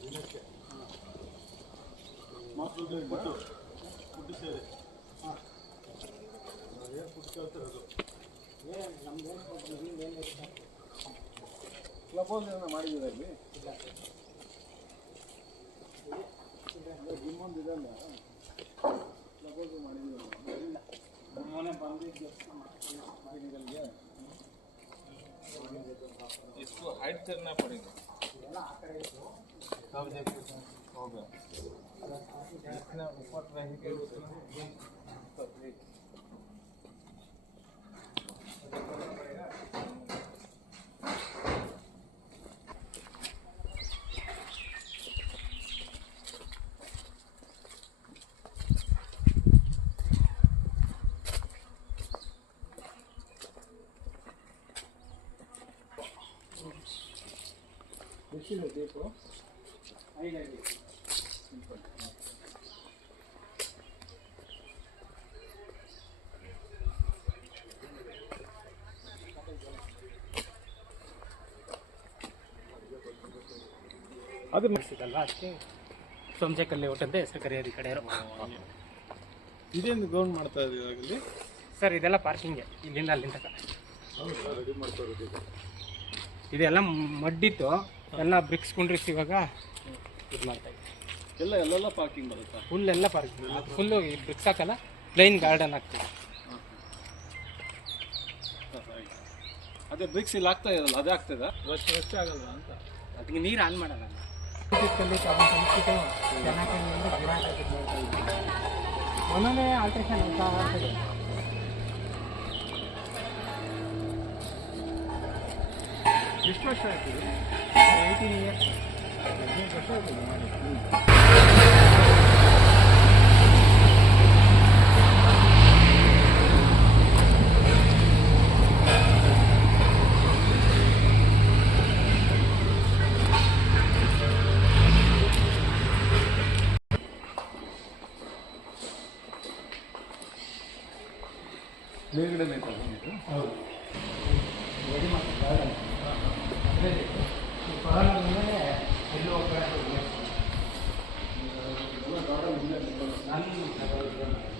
ದಿನಕ್ಕೆ ಮಕ್ಕಳು ಫುಡ್ಡು ಸೇರಿ ಹಾಂ ಏನು ಫುಡ್ ಕೇಳ್ತಿರೋದು ಕ್ಲಬ್ ಹೌಸ್ ಏನೋ ಮಾಡಿದ್ದೀರಾ ಇಲ್ಲಿ ಜಿಮ್ಮೊಂದು ಇದೆಲ್ಲ ಕ್ಲಬ್ ಹೌಸ್ ಮಾಡಿದ್ದೀರಲ್ಲ ಮೊನ್ನೆ ಬಂದಿದ್ದು ಮಾಡಿದ್ದೀರಲ್ಲಿಗೆ इसको हाइड करना पड़ेगा तब देखो होगा जितना ऊपर रहेगा उतना देखो ಅದು ಮಿಕ್ಸಿದಲ್ವಾ ಅದಕ್ಕೆ ಸೋಮಚಕಲ್ಲಿ ಊಟಂತೆ ಹೆಸರು ಕರೆಯೋದು ಈ ಕಡೆ ಇದೇನು ಗ್ರೌಂಡ್ ಮಾಡ್ತಾ ಇದ್ದೀವಿ ಸರ್ ಇದೆಲ್ಲ ಪಾರ್ಕಿಂಗ್ಗೆ ಇಲ್ಲಿಂದ ಅಲ್ಲಿಂದ ರೆಡಿ ಮಾಡ್ತಾ ಇದೆಲ್ಲ ಮಡ್ಡಿತ್ತು ಎಲ್ಲ ಬ್ರಿಕ್ಸ್ ಕುಂಡ್ರಿಸಿ ಇವಾಗ ಇದು ಮಾಡ್ತಾ ಇದ್ದೀವಿ ಎಲ್ಲೆಲ್ಲ ಪಾರ್ಕಿಂಗ್ ಬರುತ್ತಾ ಫುಲ್ ಎಲ್ಲ ಪಾರ್ಕಿಂಗ್ ಫುಲ್ಲು ಬ್ರಿಕ್ಸ್ ಹಾಕಲ್ಲ ಪ್ಲೈನ್ ಗಾರ್ಡನ್ ಆಗ್ತದೆ ಅದೇ ಬ್ರಿಕ್ಸ್ ಇಲ್ಲಿ ಆಗ್ತಾ ಇರಲ್ಲ ಅದೇ ಆಗ್ತದ ವೆಸ್ಟ್ ಆಗಲ್ವಾ ಅಂತ ಅದಕ್ಕೆ ನೀರು ಆನ್ ಮಾಡಲ್ಲ ಒಂದೊಂದೇ ಆಲ್ಟ್ರೇಷನ್ ಅಂತ ಆಗ್ತದೆ ಎಷ್ಟು ವರ್ಷ ಆಯ್ತು 18 ಇಯರ್ಸ್ 15 ವರ್ಷ ಆಯ್ತು ಮಾಡಿ ಮೇಲ್ಗಡೆ ಹೌದು ರೆಡಿ ಮಾಡ್ತಾರೆ ಕೊರೋನಾ ಬಂದಮೇಲೆ ಎಲ್ಲೂ ಹೋಗ್ತಾರೆ ನಾನು